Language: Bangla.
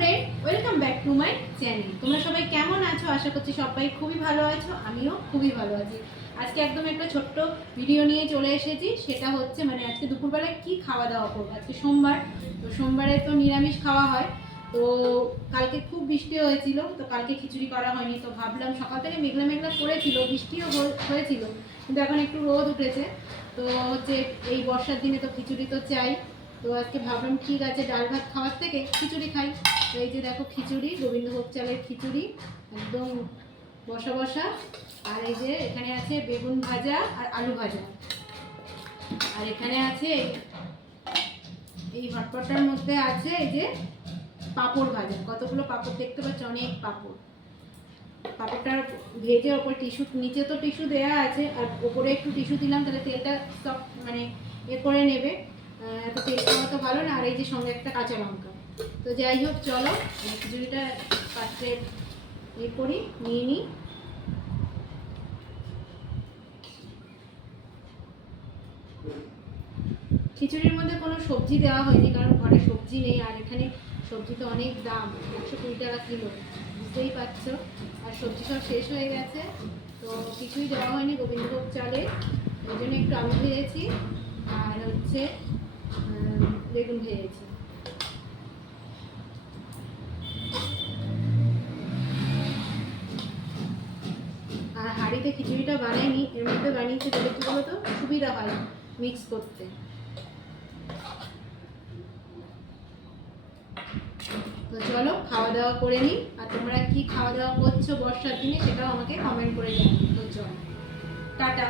Friend, welcome back to my channel. তোমরা সবাই কেমন আছো? আশা করছি সবাই খুবই ভালো আছো, আমিও খুবই ভালো আছি। আজকে একদম একটা ছোট্ট ভিডিও নিয়ে চলে এসেছি। সেটা হচ্ছে আজকে দুপুরবেলায় কি খাওয়া দাওয়া করবো। আজকে সোমবার, তো সোমবারে তো নিরামিষ খাওয়া হয়। তো কালকে খুব বৃষ্টি হয়েছিল, তো কালকে খিচুড়ি করা হয়নি। তো ভাবলাম, সকাল থেকে মেঘলা মেঘলা করেছিল, বৃষ্টিও হয়েছিল, কিন্তু এখন একটু রোদ উঠেছে। তো হচ্ছে এই বর্ষার দিনে তো খিচুড়ি তো চাই। তো আজকে ভাবলাম ঠিক আছে, ডাল ভাত খাওয়ার থেকে খিচুড়ি খাই। তো এই যে দেখো খিচুড়ি, গোবিন্দভোগ চালের খিচুড়ি, একদম বসা বসা। আর এই যে এখানে আছে বেগুন ভাজা আর আলু ভাজা। আর এখানে আছে এই হটপটার মধ্যে আছে এই যে পাঁপড় ভাজা, কতগুলো পাঁপড় দেখতে পাচ্ছ, অনেক পাঁপড়। পাঁপড়টার ভেজে ওপর টিস্যু, নিচে তো টিস্যু দেওয়া আছে, আর ওপরে একটু টিস্যু দিলাম, তাহলে তেলটা সব এ করে নেবে। এত তেল খাওয়া তো ভালো না। আর এই যে সঙ্গে একটা কাঁচা লঙ্কা। তো যাই হোক, চলো খিচুড়িটা পাত্রে করি, নিয়ে নিই। খিচুড়ির মধ্যে কোনো সবজি দেওয়া হয়নি, কারণ ঘরে সবজি নেই। আর এখানে সবজি তো অনেক দাম, 120 টাকা কিলো, বুঝতেই পারছো। আর সবজি সব শেষ হয়ে গেছে, তো কিছুই দেওয়া হয়নি গোবিন্দভোগ চালে। ওই জন্য একটু আলু ভেজেছি, আর হচ্ছে বেগুন ভেজেছি। আর হাঁড়িতে খিচুড়িটা বানাইনি, এর মধ্যে বানিয়েছি, তাহলে কী বলো তো সুবিধা হয় মিক্স করতে। তো চলো খাওয়া দাওয়া করে নিই। আর তোমরা কি খাওয়া দাওয়া করছো বর্ষার দিনে, সেটাও আমাকে কমেন্ট করে জানাও। তো চলো, টাটা।